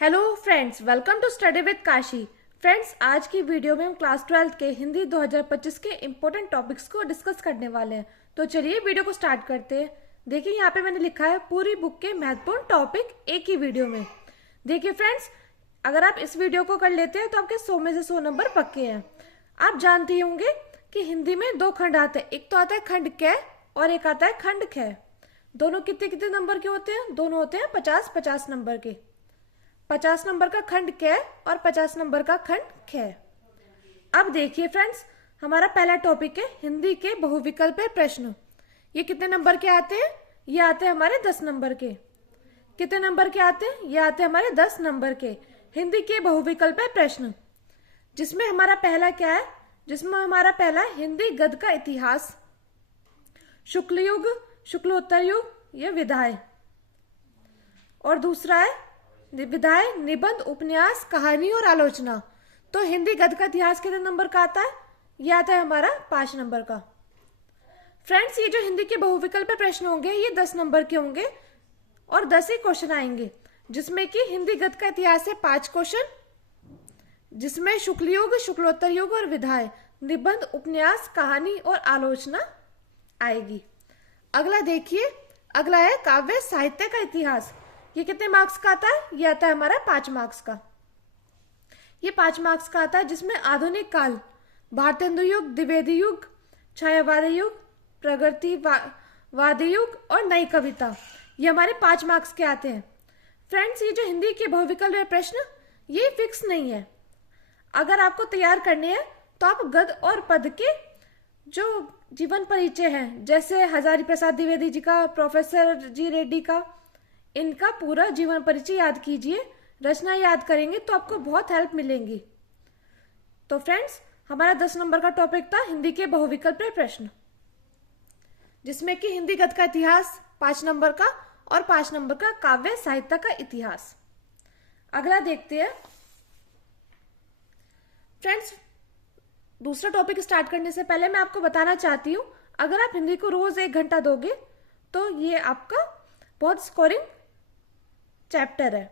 Hello friends, welcome to study with Kashi. Friends, आज की video में हम क्लास 12 के हिंदी 2025 के इम्पोर्टेंट टॉपिक्स को डिस्कस करने वाले हैं। तो चलिए वीडियो को स्टार्ट करते हैं। देखिए यहाँ पे मैंने लिखा है पूरी बुक के महत्वपूर्ण टॉपिक एक ही वीडियो में। देखिए फ्रेंड्स, अगर आप इस वीडियो को कर लेते हैं तो आपके 100 में से 100 नंबर पक्के हैं। आप जानते ही होंगे कि हिंदी में दो खंड आते हैं, एक तो आता है खंड क और एक आता है खंड ख। दोनों कितने कितने नंबर के होते हैं? दोनों होते हैं 50-50 नंबर के। 50 नंबर का खंड क और 50 नंबर का खंड ख। अब देखिए फ्रेंड्स, हमारा पहला टॉपिक है हिंदी के बहुविकल्पीय प्रश्न। ये कितने नंबर के आते हैं? ये आते हैं हमारे 10 नंबर के। कितने नंबर के आते हैं? ये आते हैं हमारे 10 नंबर के हिंदी के बहुविकल्पीय प्रश्न। जिसमें हमारा पहला क्या है? जिसमें हमारा पहला हिंदी गद्य का इतिहास, शुक्ल युग, शुक्लोत्तर युग, ये विधाएं। और दूसरा है विधाएं, निबंध, उपन्यास, कहानी और आलोचना। तो हिंदी गद्य का इतिहास कितने नंबर का आता है? यह आता है हमारा 5 नंबर का। फ्रेंड्स, ये जो हिंदी के बहुविकल्पीय प्रश्न होंगे ये 10 नंबर के होंगे और 10 ही क्वेश्चन आएंगे। जिसमें कि हिंदी गद्य का इतिहास से 5 क्वेश्चन, जिसमें शुक्ल युग, शुक्लोत्तर युग और विधाएं, निबंध, उपन्यास, कहानी और आलोचना आएगी। अगला देखिए, अगला है काव्य साहित्य का इतिहास। ये कितने मार्क्स का आता है? ये आता है हमारा 5 मार्क्स का। ये 5 मार्क्स का आता है, जिसमें आधुनिक काल, भारतेंदु युग, द्विवेदी युग, छायावादी युग, प्रगतिवादी युग और नई कविता, ये हमारे 5 मार्क्स के आते हैं। फ्रेंड्स, ये जो हिंदी के बहुविकल्पीय प्रश्न ये फिक्स नहीं है। अगर आपको तैयार करने हैं तो आप गद्य और पद के जो जीवन परिचय हैं, जैसे हजारी प्रसाद द्विवेदी जी का, प्रोफेसर जी रेड्डी का, इनका पूरा जीवन परिचय याद कीजिए। रचना याद करेंगे तो आपको बहुत हेल्प मिलेंगी। तो फ्रेंड्स, हमारा 10 नंबर का टॉपिक था हिंदी के बहुविकल्पीय प्रश्न, जिसमें कि हिंदी गद्य का इतिहास 5 नंबर का और 5 नंबर का काव्य साहित्य का इतिहास। अगला देखते हैं फ्रेंड्स। दूसरा टॉपिक स्टार्ट करने से पहले मैं आपको बताना चाहती हूँ, अगर आप हिंदी को रोज 1 घंटा दोगे तो ये आपका बहुत स्कोरिंग चैप्टर है।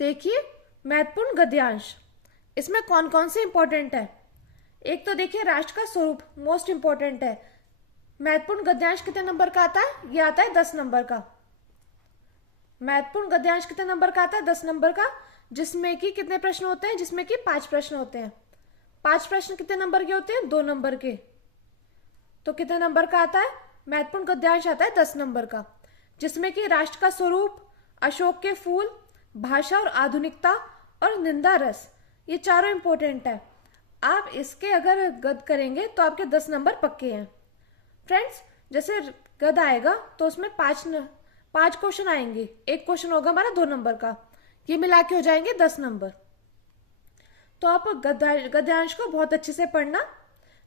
देखिए, महत्वपूर्ण गद्यांश, इसमें कौन कौन से इंपॉर्टेंट है? एक तो देखिए राष्ट्र का स्वरूप, मोस्ट इंपॉर्टेंट है। महत्वपूर्ण गद्यांश कितने नंबर का आता है? ये आता है 10 नंबर का। महत्वपूर्ण गद्यांश कितने नंबर का आता है? 10 नंबर का। जिसमें कि कितने प्रश्न होते हैं? जिसमें कि 5 प्रश्न होते हैं। 5 प्रश्न कितने नंबर के होते हैं? 2 नंबर के। तो कितने नंबर का आता है? महत्वपूर्ण गद्यांश आता है 10 नंबर का, जिसमें कि राष्ट्र का स्वरूप, अशोक के फूल, भाषा और आधुनिकता और निंदा रस, ये चारों इंपॉर्टेंट है। आप इसके अगर गद्य करेंगे तो आपके 10 नंबर पक्के हैं। फ्रेंड्स, जैसे गद्य आएगा तो उसमें 5 क्वेश्चन आएंगे। एक क्वेश्चन होगा हमारा 2 नंबर का, ये मिला के हो जाएंगे 10 नंबर। तो आप गद्यांश को बहुत अच्छे से पढ़ना,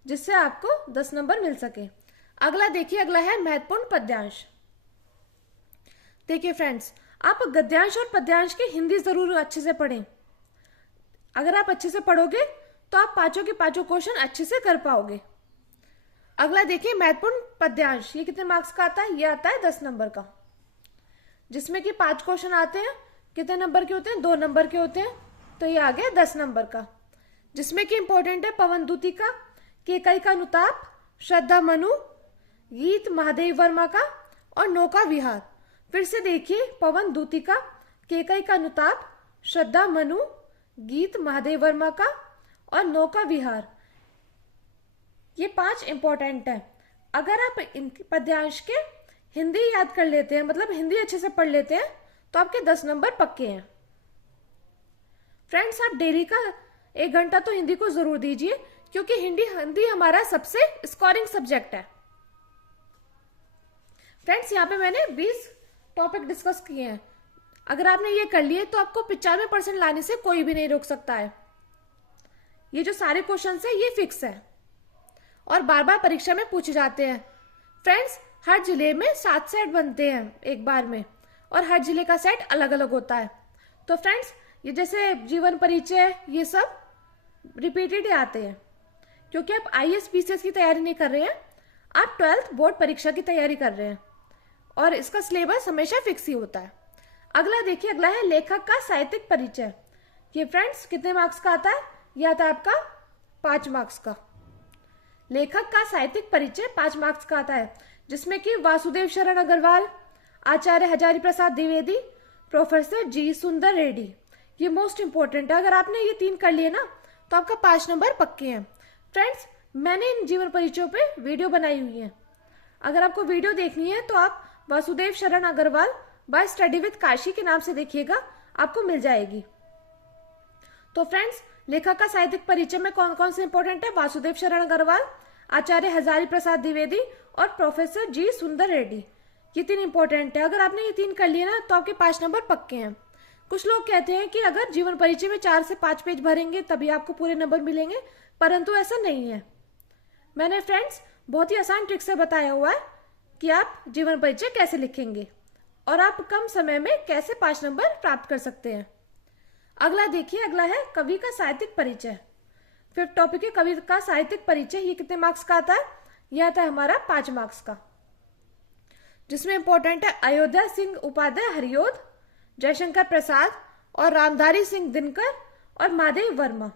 जिससे आपको 10 नंबर मिल सके। अगला देखिए, अगला है महत्वपूर्ण पद्यांश। देखिए फ्रेंड्स, आप गद्यांश और पद्यांश की हिंदी जरूर अच्छे से पढ़ें। अगर आप अच्छे से पढ़ोगे तो आप पांचों के पांचों क्वेश्चन अच्छे से कर पाओगे। अगला देखिए महत्वपूर्ण पद्यांश, ये कितने मार्क्स का आता है? ये आता है 10 नंबर का, जिसमें कि 5 क्वेश्चन आते हैं। कितने नंबर के होते हैं? 2 नंबर के होते हैं। तो ये आ गया 10 नंबर का, जिसमें कि इंपॉर्टेंट है पवन दूतिका, केकई का अनुताप, श्रद्धा मनु, गीत महादेव वर्मा का और नौका विहार। फिर से देखिए, पवन दूतिका, केकई का अनुताप, श्रद्धा मनु, गीत महादेव वर्मा का और नौका विहार, ये 5 इंपॉर्टेंट है। अगर आप इन पद्यांश के हिंदी याद कर लेते हैं, मतलब हिंदी अच्छे से पढ़ लेते हैं, तो आपके 10 नंबर पक्के हैं। फ्रेंड्स, आप डेली का 1 घंटा तो हिंदी को जरूर दीजिए, क्योंकि हिंदी हमारा सबसे स्कोरिंग सब्जेक्ट है। फ्रेंड्स, यहाँ पे मैंने 20 टॉपिक डिस्कस किए हैं। अगर आपने ये कर लिए तो आपको 95% लाने से कोई भी नहीं रोक सकता है। ये जो सारे क्वेश्चन है ये फिक्स है और बार बार परीक्षा में पूछे जाते हैं। फ्रेंड्स, हर जिले में 7 सेट बनते हैं एक बार में, और हर जिले का सेट अलग अलग होता है। तो फ्रेंड्स, ये जैसे जीवन परिचय, ये सब रिपीटेड ही आते हैं, क्योंकि आप IAS PCS की तैयारी नहीं कर रहे हैं, आप 12th बोर्ड परीक्षा की तैयारी कर रहे हैं। और इसका सिलेबस हमेशा फिक्स ही होता है। अगला देखिए, अगला है लेखक का साहित्यिक परिचय। ये फ्रेंड्स कितने मार्क्स का आता है? यह आता है आपका 5 मार्क्स का। लेखक का साहित्यिक परिचय 5 मार्क्स का आता है, जिसमें कि वासुदेव शरण अग्रवाल, आचार्य हजारी प्रसाद द्विवेदी, प्रोफेसर जी सुंदर रेड्डी। ये मोस्ट इंपॉर्टेंट है। अगर आपने ये 3 कर लिए ना तो आपका 5 नंबर पक्के हैं। फ्रेंड्स, मैंने इन जीवन परिचयों पे वीडियो बनाई हुई है। अगर आपको वीडियो देखनी है तो आप Vasudev Sharan Agrawal by study with Kashi के नाम से देखिएगा, आपको मिल जाएगी। तो फ्रेंड्स, लेखक का साहित्यिक परिचय में कौन कौन से इंपॉर्टेंट है? वासुदेव शरण अग्रवाल, आचार्य हजारी प्रसाद द्विवेदी और प्रोफेसर जी सुंदर रेड्डी। ये 3 इंपॉर्टेंट है। अगर आपने ये 3 कर लिए ना तो आपके 5 नंबर पक्के हैं। कुछ लोग कहते हैं कि अगर जीवन परिचय में 4 से 5 पेज भरेंगे तभी आपको पूरे नंबर मिलेंगे, परंतु ऐसा नहीं है। मैंने फ्रेंड्स बहुत ही आसान ट्रिक से बताया हुआ है कि आप जीवन परिचय कैसे लिखेंगे और आप कम समय में कैसे 5 नंबर प्राप्त कर सकते हैं। अगला देखिए, अगला है कवि का साहित्यिक परिचय। 5th टॉपिक है कवि का साहित्यिक परिचय। ये कितने मार्क्स का आता है? यह आता है हमारा 5 मार्क्स का, जिसमें इंपॉर्टेंट है अयोध्या सिंह उपाध्याय हरियोध, जयशंकर प्रसाद और रामधारी सिंह दिनकर और महादेव वर्मा।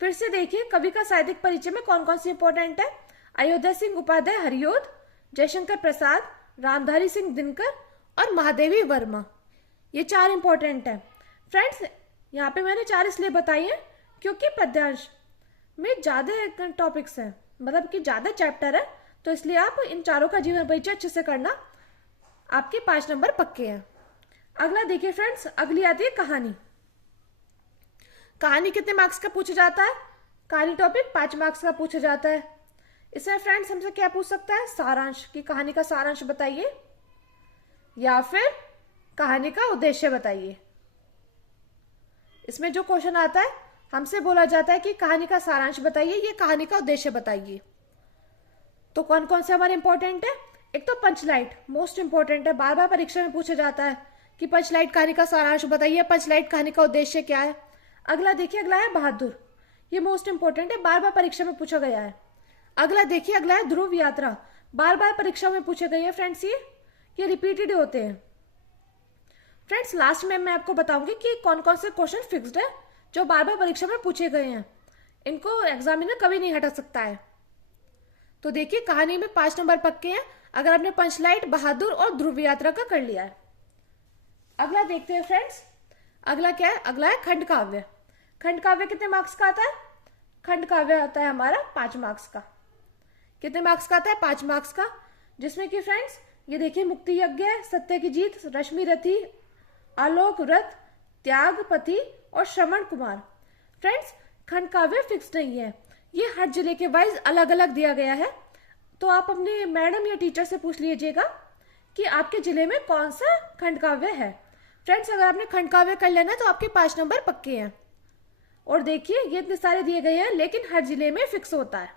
फिर से देखिए, कवि का साहित्यिक परिचय में कौन कौन सी इंपॉर्टेंट है? अयोध्या सिंह उपाध्याय हरियोध, जयशंकर प्रसाद, रामधारी सिंह दिनकर और महादेवी वर्मा। ये 4 इंपॉर्टेंट है। फ्रेंड्स, यहाँ पे मैंने 4 इसलिए बताई है क्योंकि पद्यांश में ज्यादा टॉपिक्स हैं, मतलब कि ज्यादा चैप्टर है, तो इसलिए आप इन चारों का जीवन परिचय अच्छे से करना, आपके 5 नंबर पक्के हैं। अगला देखिए फ्रेंड्स, अगली आती है कहानी। कहानी कितने मार्क्स का पूछा जाता है? कहानी टॉपिक 5 मार्क्स का पूछा जाता है। इसमें फ्रेंड्स हमसे क्या पूछ सकता है? सारांश, की कहानी का सारांश बताइए या फिर कहानी का उद्देश्य बताइए। इसमें जो क्वेश्चन आता है हमसे बोला जाता है कि कहानी का सारांश बताइए, ये कहानी का उद्देश्य बताइए। तो कौन कौन से हमारे इंपॉर्टेंट है? एक तो पंचलाइट मोस्ट इंपॉर्टेंट है, बार बार परीक्षा में पूछा जाता है कि पंचलाइट कहानी का सारांश बताइए, पंचलाइट कहानी का उद्देश्य क्या है। अगला देखिए, अगला है बहादुर। ये मोस्ट इंपॉर्टेंट है, बार बार परीक्षा में पूछा गया है। अगला देखिए, अगला है ध्रुव यात्रा। बार बार परीक्षा में पूछे गए हैं फ्रेंड्स, ये रिपीटेड होते हैं। फ्रेंड्स, लास्ट में मैं आपको बताऊंगी कि कौन कौन से क्वेश्चन फिक्स्ड है जो बार बार परीक्षा में पूछे गए हैं, इनको एग्जामिनर कभी नहीं हटा सकता है। तो देखिए, कहानी में 5 नंबर पक्के हैं अगर आपने पंचलाइट, बहादुर और ध्रुव यात्रा का कर लिया है। अगला देखते हैं फ्रेंड्स, अगला क्या है? अगला है खंड काव्य। खंड काव्य कितने मार्क्स का आता है? खंड काव्य आता है हमारा 5 मार्क्स का। कितने मार्क्स का आता है? 5 मार्क्स का, जिसमें कि फ्रेंड्स ये देखिए, मुक्ति यज्ञ, सत्य की जीत, रश्मि रथी, आलोक व्रत, त्यागपति और श्रवण कुमार। फ्रेंड्स, खंड काव्य फिक्स नहीं है, ये हर जिले के वाइज अलग अलग दिया गया है। तो आप अपने मैडम या टीचर से पूछ लीजिएगा कि आपके जिले में कौन सा खंड काव्य है। फ्रेंड्स, अगर आपने खंड काव्य कर लेना तो आपके 5 नंबर पक्के हैं। और देखिए, ये इतने सारे दिए गए हैं लेकिन हर जिले में फिक्स होता है।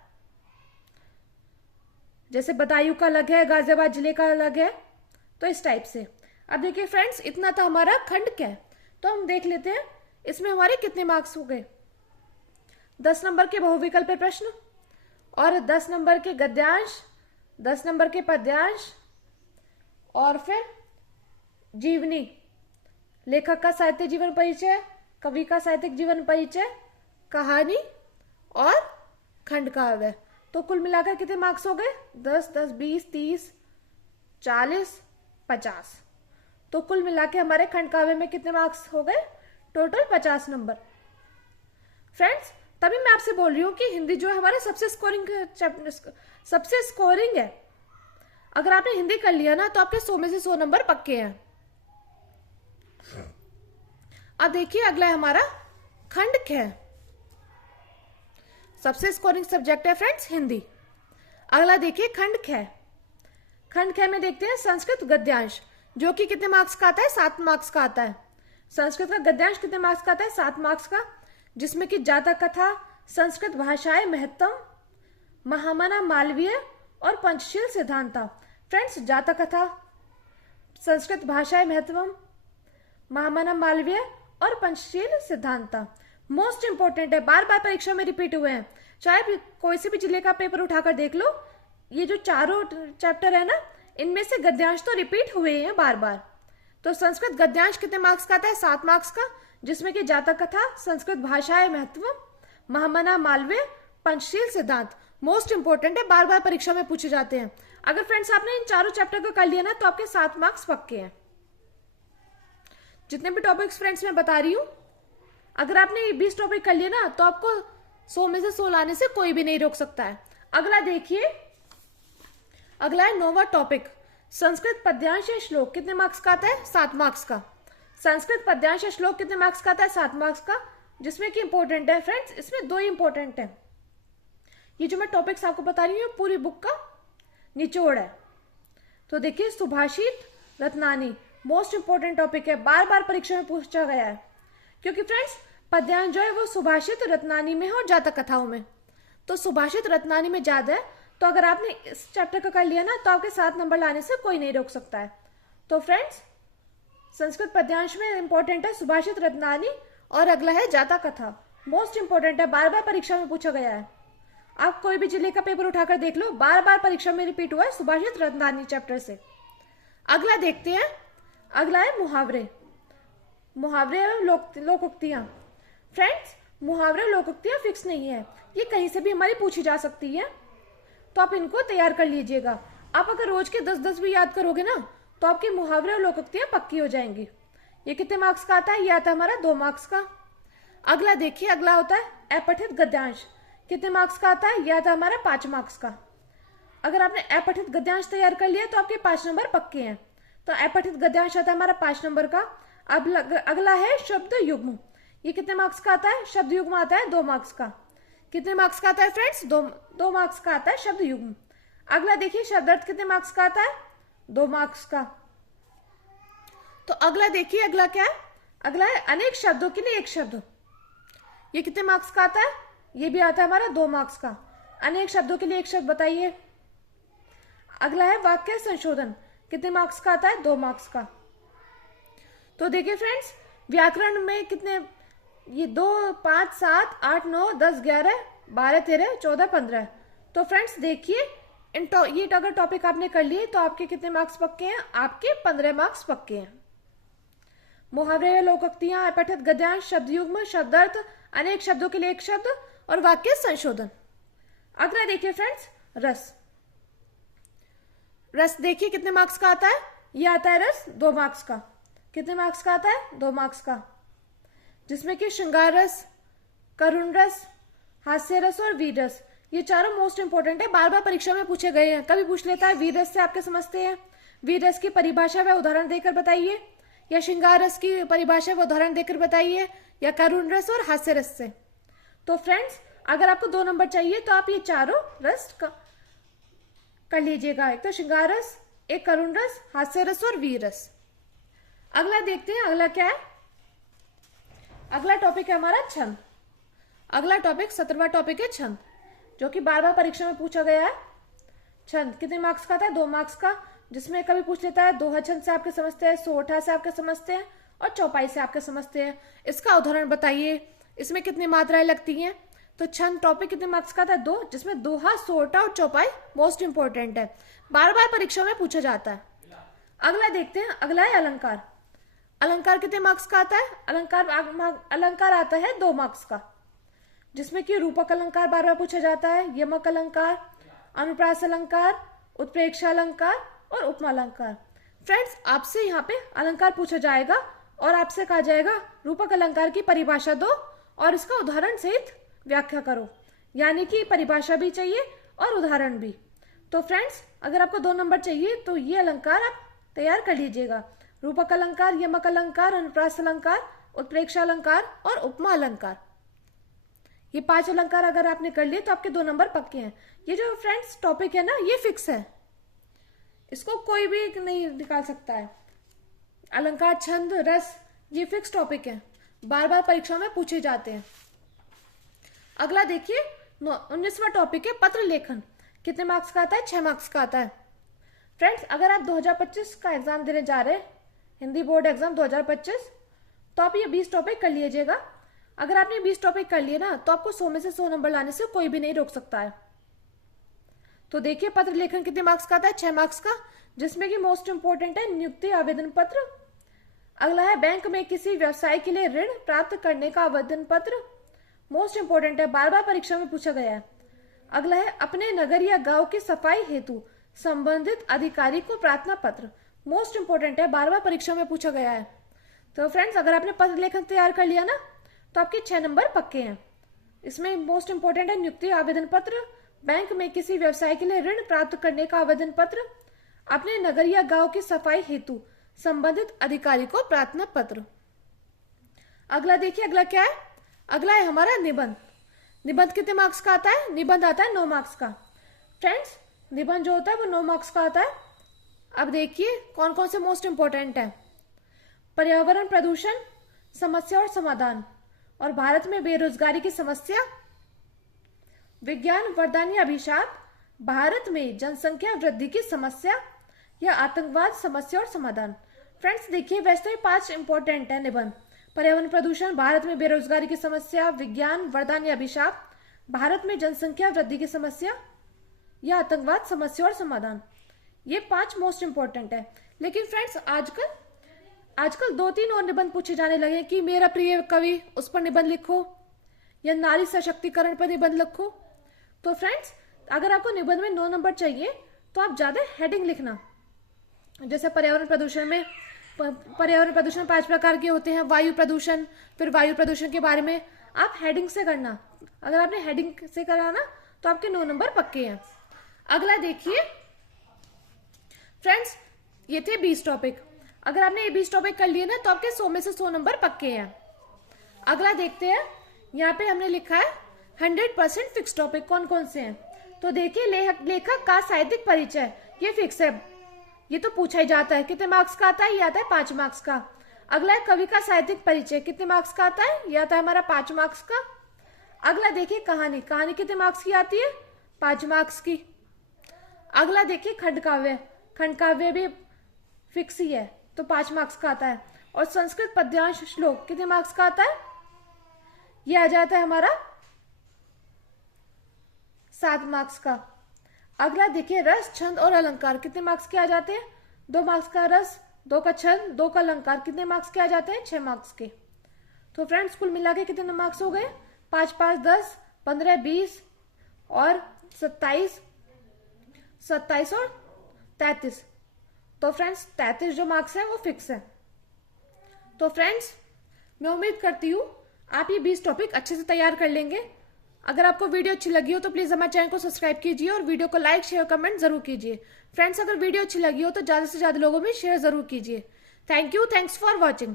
जैसे बदायूं का अलग है, गाजियाबाद जिले का अलग है, तो इस टाइप से। अब देखिए फ्रेंड्स, इतना था हमारा खंड क्या है, तो हम देख लेते हैं इसमें हमारे कितने मार्क्स हो गए। 10 नंबर के बहुविकल्पीय प्रश्न और 10 नंबर के गद्यांश, 10 नंबर के पद्यांश और फिर जीवनी, लेखक का साहित्य जीवन परिचय, कवि का साहित्यिक जीवन परिचय, कहानी और खंड काव्य। तो कुल मिलाकर कितने मार्क्स हो गए? 10, 10, 20, 30, 40, 50। तो कुल मिला के हमारे खंड काव्य में कितने मार्क्स हो गए? Total 50 number. फ्रेंड्स, तभी मैं आपसे बोल रही हूँ कि हिंदी जो है हमारे सबसे स्कोरिंग है। अगर आपने हिंदी कर लिया ना तो आपके 100 में से 100 नंबर पक्के हैं। अब देखिए, अगला है हमारा खंड ख। सबसे स्कोरिंग सब्जेक्ट है फ्रेंड्स हिंदी। अगला देखिए खंड ख। खंड ख में देखते हैं संस्कृत गद्यांश, जो कि कितने मार्क्स का आता है? 7 मार्क्स का आता है। संस्कृत का गद्यांश कितने मार्क्स का आता है? 7 मार्क्स का, जिसमें कि जातक कथा, संस्कृत भाषाएं महत्तम, महामना मालवीय और पंचशील सिद्धांता। फ्रेंड्स, जातक कथा, संस्कृत भाषाएं महत्तम, महामना मालवीय और पंचशील सिद्धांता मोस्ट इंपॉर्टेंट है, बार बार परीक्षा में रिपीट हुए हैं। चाहे कोई से भी जिले का पेपर उठाकर देख लो, ये जो चारों चैप्टर है ना, इनमें से गद्यांश तो रिपीट हुए हैं बार बार। तो संस्कृत गद्यांश कितने मार्क्स का आता है? 7 मार्क्स का, जिसमें कि जातक कथा, संस्कृत भाषा महत्व, महामना मालवीय, पंचशील सिद्धांत मोस्ट इंपोर्टेंट है, बार बार परीक्षा में पूछे जाते हैं। अगर फ्रेंड्स आपने इन चारों चैप्टर को कर लिया ना तो आपके 7 मार्क्स पक्के हैं। जितने भी टॉपिक्स फ्रेंड्स मैं बता रही हूं, अगर आपने 20 टॉपिक कर लिए ना तो आपको 100 में से 100 लाने से कोई भी नहीं रोक सकता है। अगला देखिए, अगला है 9वां टॉपिक, संस्कृत पद्यांश या श्लोक कितने मार्क्स का आता है? 7 मार्क्स का। संस्कृत पद्यांश या श्लोक कितने मार्क्स का आता है? 7 मार्क्स का, जिसमें कि इंपॉर्टेंट है फ्रेंड्स, इसमें 2 इंपॉर्टेंट है। ये जो मैं टॉपिक्स आपको बता रही हूँ पूरी बुक का निचोड़ है। तो देखिए, सुभाषित रत्नानी मोस्ट इंपॉर्टेंट टॉपिक है, बार बार परीक्षा में पूछा गया है, क्योंकि फ्रेंड्स पद्यांश जो है वो सुभाषित रत्नानी में है और जातक कथाओं में, तो सुभाषित रत्नानी में ज्यादा है। तो अगर आपने इस चैप्टर का कर लिया ना तो आपके 7 नंबर लाने से कोई नहीं रोक सकता है। तो फ्रेंड्स संस्कृत पद्यांश में इंपॉर्टेंट है सुभाषित रत्नानी, और अगला है जातक कथा, मोस्ट इंपॉर्टेंट है, बार बार परीक्षा में पूछा गया है। आप कोई भी जिले का पेपर उठाकर देख लो, बार बार परीक्षा में रिपीट हुआ है सुभाषित रत्नानी चैप्टर से। अगला देखते हैं, अगला है मुहावरे, मुहावरे और लोकोक्तियां। फ्रेंड्स मुहावरे लोकोक्तियां फिक्स नहीं है, ये कहीं से भी हमारी पूछी जा सकती है, तो आप इनको तैयार कर लीजिएगा। आप अगर रोज के 10-10 भी याद करोगे ना तो आपके मुहावरे और लोकोक्तियां पक्की हो जाएंगी। ये कितने मार्क्स का आता है? ये आता है हमारा 2 मार्क्स का। अगला देखिए, अगला होता है अपठित गद्यांश, कितने मार्क्स का आता है? यह आता है हमारा 5 मार्क्स का। अगर आपने अपठित गद्यांश तैयार कर लिया तो आपके 5 नंबर पक्के हैं। तो अपठित गद्यांश आता है हमारा 5 नंबर का। अब अगला है शब्द युग्म, ये कितने मार्क्स का आता है? शब्द युग्म आता है 2 मार्क्स का। कितने मार्क्स का आता है फ्रेंड्स? 2 मार्क्स का आता है शब्द युग्म। अगला देखिए शब्दार्थ, कितने मार्क्स का आता है? 2 मार्क्स का। तो अगला देखिए, अगला क्या है? अगला है अनेक शब्दों के लिए एक शब्द, ये कितने मार्क्स का आता है? ये भी आता है हमारा 2 मार्क्स का। अनेक शब्दों के लिए एक शब्द बताइए। अगला है वाक्य संशोधन, कितने मार्क्स का आता है? 2 मार्क्स का। तो देखिए फ्रेंड्स, व्याकरण में कितने, ये 2, 5, 7, 8, 9, 10, 11, 12, 13, 14, 15। तो फ्रेंड्स देखिए, ये अगर टॉपिक आपने कर लिए तो आपके कितने मार्क्स पक्के हैं? आपके 15 मार्क्स पक्के हैं। मुहावरे, लोकोक्तियां, अपठित गद्यांश, शब्द युग्म, शब्दार्थ, अनेक शब्दों के लिए एक शब्द और वाक्य संशोधन। अगला देखिए फ्रेंड्स, रस। रस देखिए कितने मार्क्स का आता है? ये आता है रस 2 मार्क्स का। कितने मार्क्स का आता है? 2 मार्क्स का, जिसमें कि श्रृंगार रस, करुण रस, हास्य रस और वीर रस, ये चारों मोस्ट इंपोर्टेंट है, बार बार परीक्षा में पूछे गए हैं। कभी पूछ लेता है वीर रस से आपके समझते हैं, वीर रस की परिभाषा व उदाहरण देकर बताइए, या श्रृंगार रस की परिभाषा व उदाहरण देकर बताइए, या करुण रस और हास्य रस से। तो फ्रेंड्स अगर आपको 2 नंबर चाहिए तो आप ये चारों रस कर लीजिएगा, एक तो श्रृंगार रस, एक करुण रस, हास्य रस और वीर रस। अगला देखते हैं, अगला क्या है? अगला टॉपिक है हमारा छंद। अगला टॉपिक 17वां टॉपिक है छंद, जो कि बार बार परीक्षा में पूछा गया है। छंद कितने मार्क्स का था? 2 मार्क्स का, जिसमें कभी पूछ लेता है दोहा छंद से आपके समझते हैं, सोहठा से आपके समझते हैं और चौपाई से आपके समझते हैं। इसका उदाहरण बताइए, इसमें कितनी मात्राएं लगती हैं? तो छंद टॉपिक कितने मार्क्स का था? 2, जिसमें दोहा, सोहठा और चौपाई मोस्ट इंपोर्टेंट है, बार बार परीक्षा में पूछा जाता है। अगला देखते हैं, अगला है अलंकार। अलंकार कितने मार्क्स का आता है? अलंकार आता है 2 मार्क्स का, जिसमें कि रूपक अलंकार बार बार पूछा जाता है, यमक अलंकार, अनुप्रास अलंकार, उत्प्रेक्षा अलंकार और उपमा अलंकार। फ्रेंड्स आपसे यहाँ पे अलंकार पूछा जाएगा और आपसे कहा जाएगा रूपक अलंकार की परिभाषा दो और इसका उदाहरण सहित व्याख्या करो, यानी कि परिभाषा भी चाहिए और उदाहरण भी। तो फ्रेंड्स अगर आपको 2 नंबर चाहिए तो ये अलंकार आप तैयार कर लीजिएगा, रूपक अलंकार, यमक अलंकार, अनुप्रास अलंकार, उत्प्रेक्षा अलंकार और उपमा अलंकार। ये 5 अलंकार अगर आपने कर लिए तो आपके 2 नंबर पक्के हैं। ये जो फ्रेंड्स टॉपिक है ना ये फिक्स है, इसको कोई भी नहीं निकाल सकता है। अलंकार, छंद, रस ये फिक्स टॉपिक है, बार बार परीक्षा में पूछे जाते हैं। अगला देखिए 19वां टॉपिक है पत्र लेखन। कितने मार्क्स का आता है? 6 मार्क्स का आता है। फ्रेंड्स अगर आप 2025 का एग्जाम देने जा रहे हैं, हिंदी बोर्ड एग्जाम 2025, तो आप ये 20 टॉपिक कर लीजिएगा। अगर आपने 20 टॉपिक कर लिए ना तो आपको 100 में से 100 नंबर लाने से कोई भी नहीं रोक सकता है। तो देखिए पत्र लेखन कितने मार्क्स का आता है? 6 मार्क्स का, जिसमें कि मोस्ट इंपोर्टेंट है नियुक्ति आवेदन पत्र, अगला है बैंक में किसी व्यवसाय के लिए ऋण प्राप्त करने का आवेदन पत्र। मोस्ट इंपोर्टेंट है, बार बार परीक्षा में पूछा गया है। अगला है अपने नगर या गांव की सफाई हेतु संबंधित अधिकारी को प्रार्थना पत्र। मोस्ट इंपोर्टेंट है, बार बार परीक्षा में पूछा गया है। तो फ्रेंड्स, अगर आपने पत्र लेखन तैयार कर लिया ना तो आपके 6 नंबर पक्के हैं। इसमें मोस्ट इंपोर्टेंट है नियुक्ति आवेदन पत्र, बैंक में किसी व्यवसाय के लिए ऋण प्राप्त करने का आवेदन पत्र, अपने नगर या गांव की सफाई हेतु संबंधित अधिकारी को प्रार्थना पत्र। अगला देखिए, अगला क्या है? अगला है हमारा निबंध। निबंध कितने मार्क्स का आता है? निबंध आता है 9 मार्क्स का। फ्रेंड्स, निबंध जो होता है वो 9 मार्क्स का आता है। अब देखिए कौन कौन से मोस्ट इंपोर्टेंट है। पर्यावरण प्रदूषण, समस्या और समाधान, और भारत में बेरोजगारी की समस्या, विज्ञान वरदान या अभिशाप, भारत में जनसंख्या वृद्धि की समस्या, या आतंकवाद समस्या और समाधान। फ्रेंड्स देखिए, वैसे ही 5 इंपॉर्टेंट है निबंध। पर्यावरण प्रदूषण, भारत में बेरोजगारी की समस्या, विज्ञान वरदान या अभिशाप, भारत में जनसंख्या वृद्धि की समस्या, या आतंकवाद समस्या और समाधान। ये 5 मोस्ट इंपॉर्टेंट है। लेकिन फ्रेंड्स आजकल 2-3 और निबंध पूछे जाने लगे कि मेरा प्रिय कवि, उस पर निबंध लिखो, या नारी सशक्तिकरण पर निबंध लिखो। तो फ्रेंड्स, अगर आपको निबंध में 9 नंबर चाहिए तो आप ज्यादा हेडिंग लिखना। जैसे पर्यावरण प्रदूषण 5 प्रकार के होते हैं। वायु प्रदूषण, फिर वायु प्रदूषण के बारे में आप हेडिंग से करना। अगर आपने हेडिंग से करा ना तो आपके 9 नंबर पक्के हैं। अगला देखिए फ्रेंड्स, ये थे 20 टॉपिक। अगर आपने ये 20 टॉपिक कर लिए ना तो आपके 100 में से 100 नंबर पक्के हैं। अगला देखते हैं, यहाँ पे हमने लिखा है 100% फिक्स टॉपिक कौन कौन से हैं। तो देखिए, लेखक का साहित्यिक परिचय, ये फिक्स है, ये तो पूछा ही जाता है। कितने मार्क्स का आता है? ये आता है 5 मार्क्स का। अगला है कवि का साहित्यिक परिचय, कितने मार्क्स का आता है? ये आता है हमारा 5 मार्क्स का। अगला देखिए कहानी कितने मार्क्स की आती है? 5 मार्क्स की। अगला देखिए खंड काव्य भी फिक्स ही है, तो 5 मार्क्स का आता है। और संस्कृत पद्यांश श्लोक कितने मार्क्स का आता है? ये आ जाता है हमारा 7 मार्क्स का। अगला देखिए रस, छंद और अलंकार, कितने मार्क्स के आ जाते हैं? 2 मार्क्स का रस, 2 का छंद, 2 का अलंकार, कितने मार्क्स के आ जाते हैं? 6 मार्क्स के। तो फ्रेंड्स, कुल मिला के कितने मार्क्स हो गए? 5 5 10 15 20 और 27 और 33। तो फ्रेंड्स 33 जो मार्क्स है वो फिक्स है। तो फ्रेंड्स, मैं उम्मीद करती हूँ आप ये 20 टॉपिक अच्छे से तैयार कर लेंगे। अगर आपको वीडियो अच्छी लगी हो तो प्लीज़ हमारे चैनल को सब्सक्राइब कीजिए और वीडियो को लाइक शेयर कमेंट जरूर कीजिए। फ्रेंड्स, अगर वीडियो अच्छी लगी हो तो ज़्यादा से ज़्यादा लोगों में शेयर जरूर कीजिए। Thank you, thanks for watching.